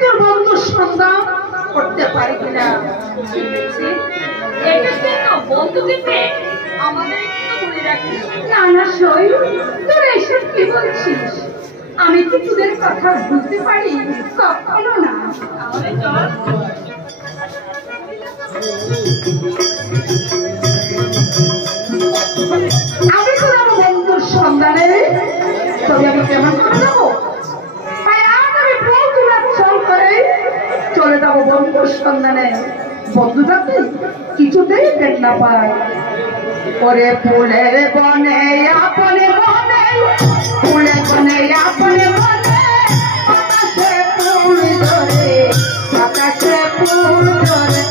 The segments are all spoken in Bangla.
তোর বন্ধুর সন্ধান করতে পারি কিনা। বন্ধুকে পেয়ে আমাদের মনে রাখিস। না না সই, তোর এসব কি বলছিস? আমি কি তোদের কথা বুঝতে পারি? কখনো না। আমি তো যাবো বন্ধুর সন্ধানে, তবে আমি কেমন করে যাবো? তাই আজ আমি বন্ধুরা চল করে চলে যাবো বন্ধুর সন্ধানে। বন্ধুটাকে কিছুতেই দেখ না পায়। ওরে ফুলের বনে আপনে বনে, ফুলের বনে আপনে বনে, আকাশে ফুল ধরে, আকাশে ফুল ধরে।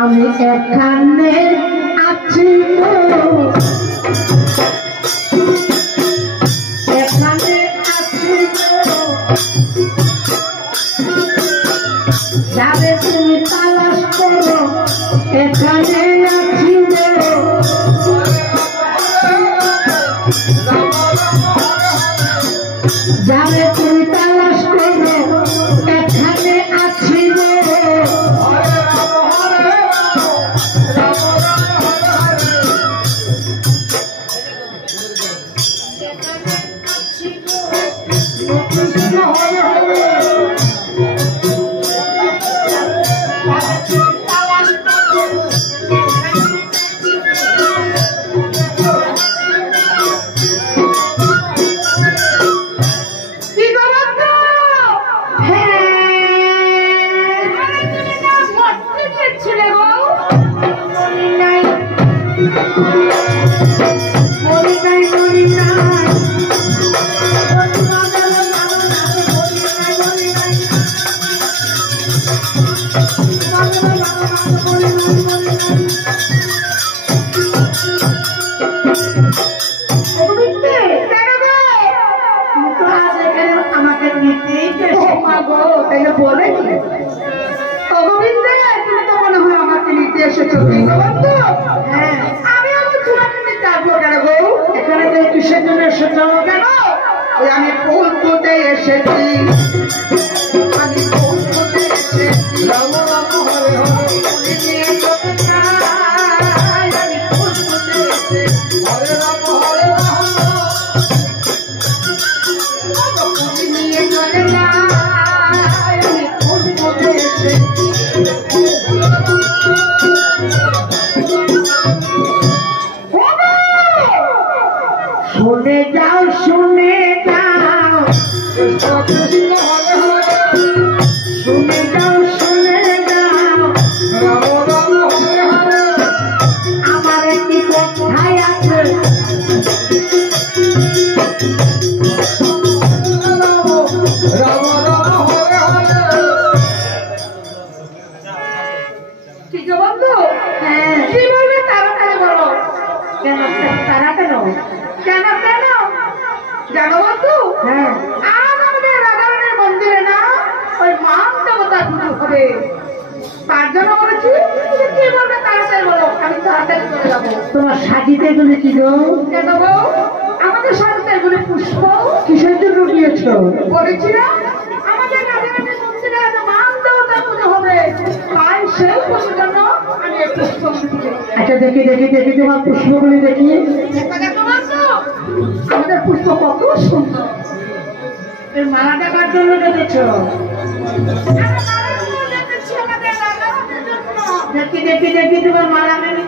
আমি এখানে আছি তো, এখানে আছি তো, যাবে তুমি তালাশ করো, এখানে আছি তো, যাবে তুমি তালাশ করো, এখানে আছি তো। আমি ফুল তুলতে এসেছি, আমি ফুল তুলতে এসেছি, রাম রাম হরে হরে নিয়ে চলে যাই, আমি ফুল তুলতে এসেছি, হরে রাম নিয়ে চলে যাই, আমি ফুল তুলতে এসেছি। শুনে যাও শুনে যাও শুনে যাও শুনে যাও আমার কি কোথায় আছে ঠিক বন্ধু কি বলবে তাড়াতাড়ি বলো কেন তারা কেন কেন কেন জানো বন্ধু হ্যাঁ আজ আমাদের রাধারানীর মন্দিরে না ওই মান দেবতা পুজো হবে তার জন্য বলেছি তুমি কি বলবে তাড়াতাড়ি বলো আমি তাড়াতাড়ি চলে যাবো তোমার সাজিতে তুমি কি গো কেন গো আমাদের সাথে এগুলি পুষ্প কিসের জন্য নিয়েছ বলেছি না আমাদের রাধারানীর মন্দিরে আজ মান দেবতা পুজো হবে তাই সেই পুজোর জন্য আমি এই পুষ্প দিচ্ছি আচ্ছা দেখি দেখি দেখি তোমার পুষ্পগুলি দেখি দেখো বন্ধু আমাদের পুষ্প কত সুন্দর এর মালা দেওয়ার জন্য দেখেছ দেখি দেখি দেখি তোমার মালা মেনে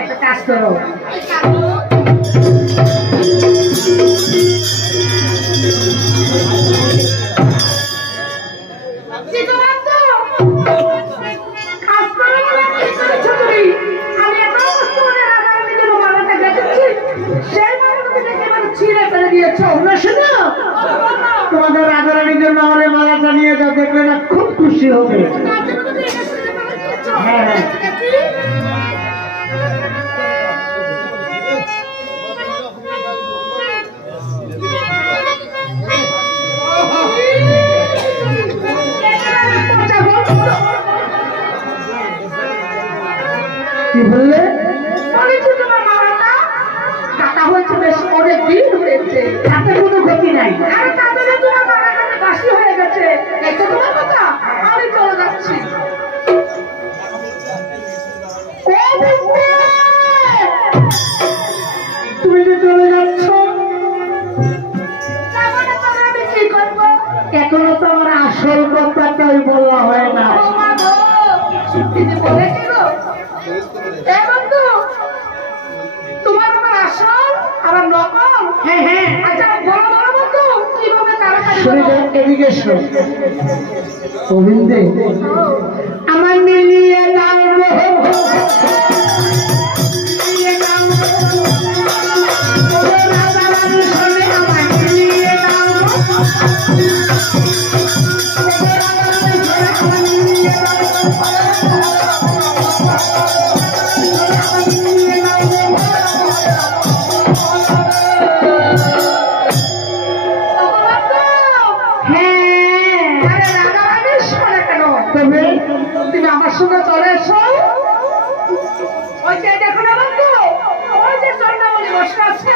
একটা কাজ করো তোমাদের রাধারানীর জন্য আমার এই মালাটা নিয়ে যাও দেখলে না খুব খুশি হবে হ্যাঁ হ্যাঁ কি বললে টাকা হয়েছে বেশ অনেক দিন হয়েছে তাতে কোনো ক্ষতি নাই আর তাদের তোমার বাড়াখানে বাসি হয়ে গেছে এটা তোমার কথা আমি চলে যাচ্ছি তুমি যে চলে যাচ্ছ আমি কি করবো এখনো তো আমার আসল কথাটাই বলা হয় না তোমার আমার আসল আমার নকল হ্যাঁ হ্যাঁ আচ্ছা বলো বলো বন্ধু কিভাবে তাড়াতাড়ি শুনে বলো। এদিকে এসো গোবিন্দে আমার মিলিয়ে দাও মিলিয়ে দাও রাধারানী শোনে আমার মিলিয়ে দাও তুমি আমার সঙ্গে চলে এসো ওই যে দেখো না বন্ধু ওই যে চন্দ্রমণি বসে আছে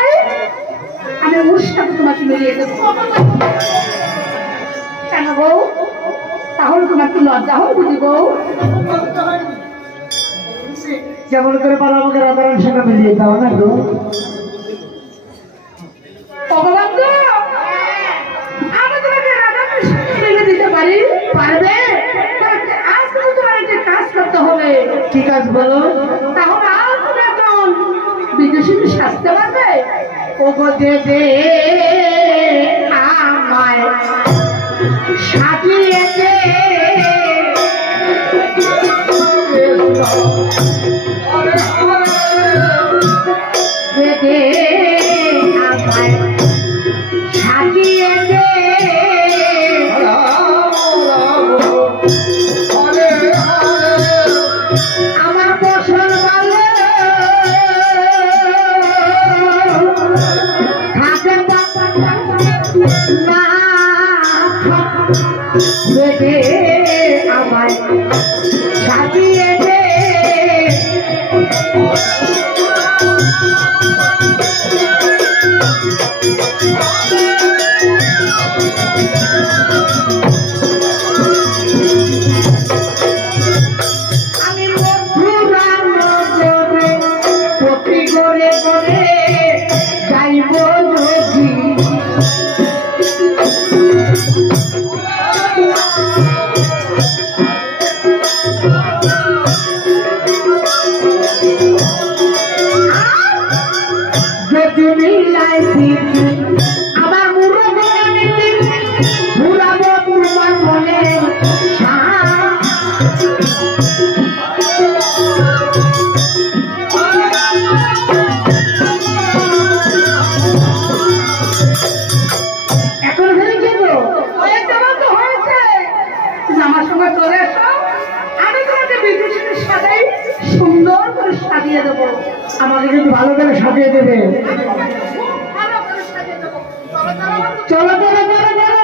আমি ওর সাথে তোমাকে মিলিয়ে দেবো কেন বউ তাহলে তোমার কি লজ্জা হবে বুঝি বউ যেমন করে পারো আমাকে রাধারানীর সঙ্গে মিলিয়ে দাও না গো ভগবান গো, আমি তোমাকে রাধারানীর সঙ্গে মিলিয়ে দিতে পারি পারবে আজ তুমি তোমার একটা কাজ করতে হবে কি কাজ বলো তাহলে আর তুমি এখন বিদেশি সাজতে পারবে ও গো দেবে আমায় সাজিয়ে দে দে আমায় সাজিয়ে দে আমার বসর ভালো থাকে না দে আমায় সাজিয়ে দে আমি মধুরা নগরে প্রতি গড়ে গড়ে যাইব যদি তুমি লাইছি আমার মুড়ো ঘুরাবো তোমার মনে এখন হয়েছে তো হয়েছে আমার সঙ্গে চলে এসো আমি তোমাকে বিদেশের সাথে সুন্দর করে সাজিয়ে দেবো আমাকে কিন্তু ভালো করে সাজিয়ে দেবে ভালো করে সাজিয়ে দেবো চলো চলো চলো চলো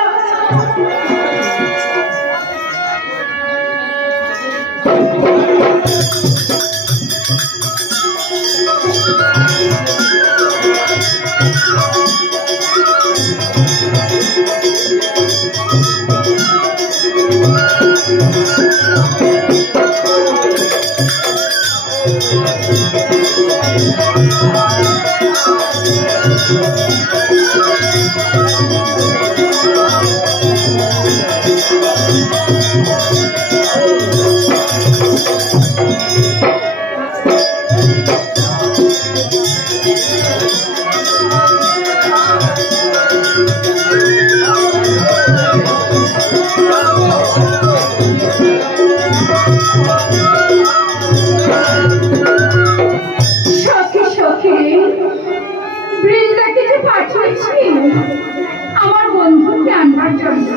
আমার বন্ধুকে আনবার জন্য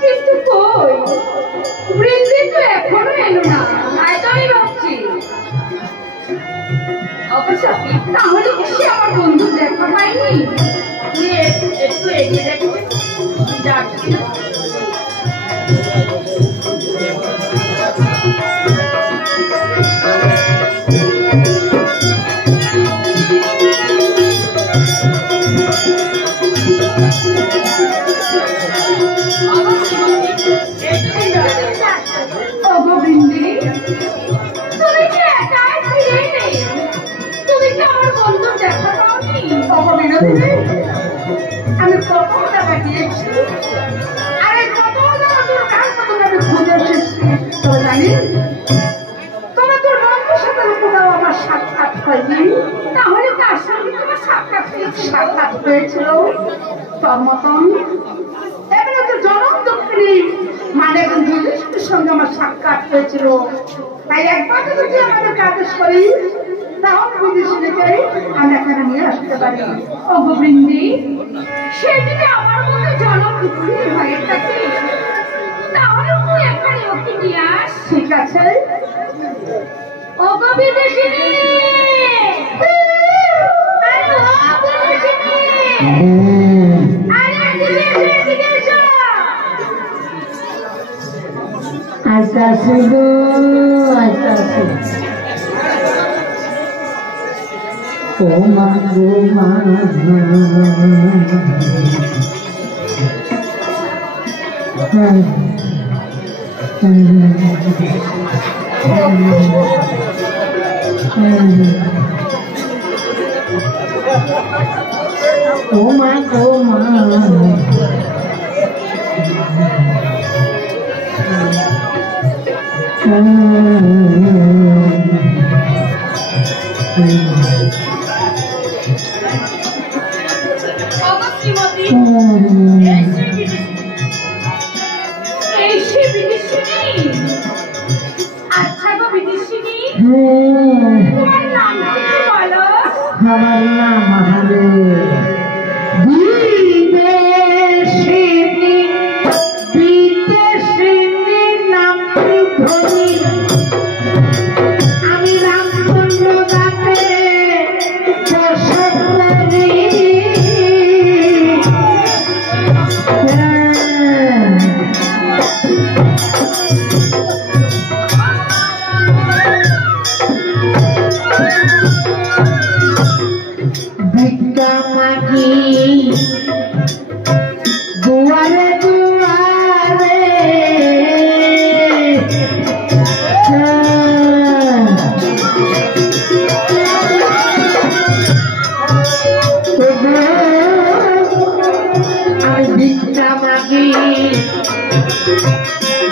কিন্তু কই বৃন্দি তো এখনো এলো না তাই তো আমি ভাবছি অবশ্য তাহলে কি সে আমার বন্ধু দেখা পায়নি তুই একটু এগিয়ে দেখছি যাচ্ছি আমি কত টাকা দিয়েছি আরে কত তোর কার কত আমি খুঁজে এসেছি তবে জানি তবে তোর বন্ধুর সাথে কোথাও আমার সাক্ষাৎ হয়নি তাহলে কার সঙ্গে তোমার সাক্ষাৎ হয়েছিল তোর মতন এবারে তো জনম দক্ষিণী মানে একজন যুধিষ্ঠির সঙ্গে আমার সাক্ষাৎ হয়েছিল তাই একবার যদি আমাদের কাজের শরীর তাহলে যুধিষ্ঠিরকে আমি এখানে নিয়ে আসতে পারি ও গোবিন্দি সে যদি আমার মতো জনম দক্ষিণী হয়ে থাকে তাহলে তুই এখানে ওকে নিয়ে আস ঠিক আছে ও গোবিন্দি আচ্ছা শুধু আচ্ছা ও মা গো মা ও মা গো মা আচ্ছা গো বিদেশিনী আমার তোমার নাম কি বলো নাম মহাদেব বিদেশিনী বিদেশিনী নাম ধরি আমি রামচন্দ্র দাতে বসন্তী ভিক্ষা মাগি দুয়ারে দুয়ারে আমি ভিক্ষা মাগি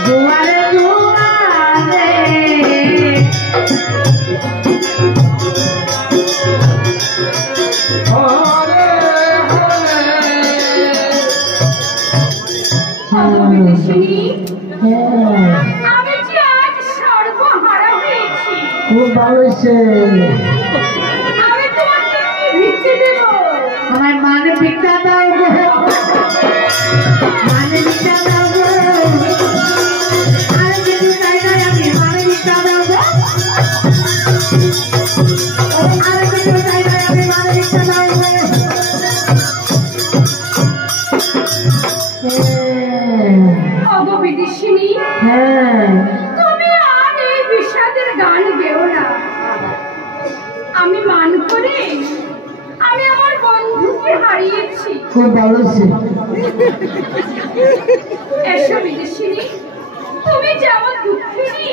দুয়ারে দুয়ারে বিদেশিনী, হ্যাঁ, আমি যে আজ সর্বহারা হয়েছি, খুব ভালো হয়েছে। আমি তোমাকে কি ভিক্ষে দেব? আমার মানে ভিক্ষা দাও গো, মানে ভিক্ষা দাও গো। আর কিছু চাই না আমি, মানে ভিক্ষা দাও গো। আর কিছু চাই না আমি, মানে ভিক্ষা দাও গো। ওগো বিদেশিনী, হ্যাঁ, তুমি আর এই বিষাদের গান গেও না। আমি মান করে আমি আমার বন্ধুকে হারিয়েছি। খুব ভালো হয়েছে। এসো বিদেশিনী, তুমি যেমন দুঃখিনী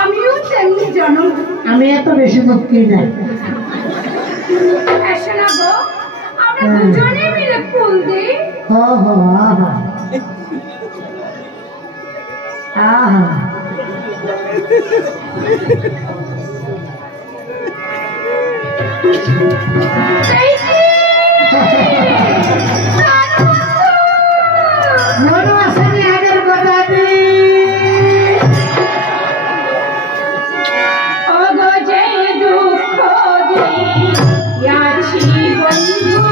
আমিও তেমনি জনম। আমি এত বেশি দুঃখী না। এসো না গো, আমরা দুজনে মিলে ফুল দিই। হো হো, আহা আহা, এই কি? মনে আসেনি আগের কথা ওগো যে দুঃখ দিয়াছি বন্ধু,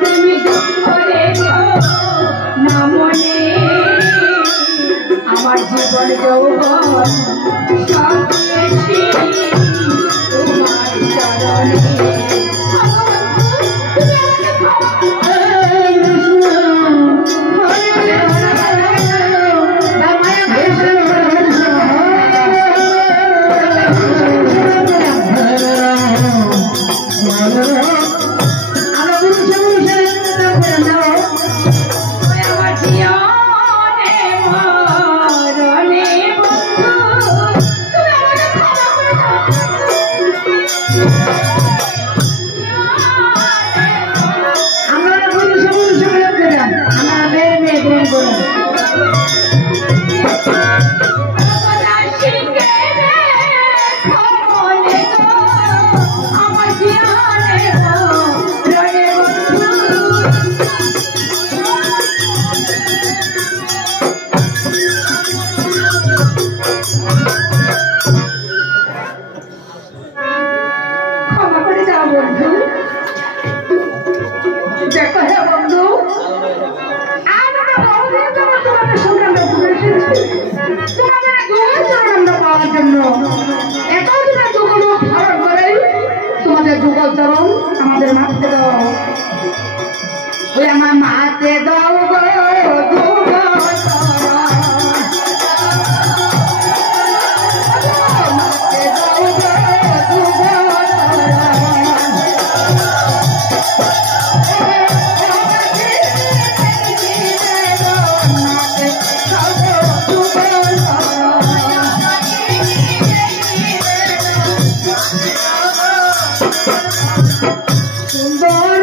তুমি দুঃখ রেখো না মনে। আমার জীবন যৌবন সব দিয়েছি তোমার চরণে। তুমি আমাকে ক্ষমা আমার জীবনে মরণে বন্ধু, তুমি আমাকে ক্ষমা করে দাও। আমরা পুরুষে পুরুষে বিয়ে করলাম, আমার মেয়ে মেয়ে গ্রহণ করলাম। আমার জীবনে মরণে বন্ধু, ক্ষমা করে দাও বন্ধু। দেখো হে বন্ধু, আজ আমরা বহুদিন ধরে তোমাদের সঙ্গে আমরা ঘুরে এসেছি। তোমাদের যুগের চরণ আমরা পাওয়ার জন্য এতদিনের যুগল ধারণ করে তোমাদের যুগল চরণ আমাদের মাথাতে দাও। ওই আমার মাতে দাও গো যুগল চরণ। মাতে দাও গো যুগল চরণ।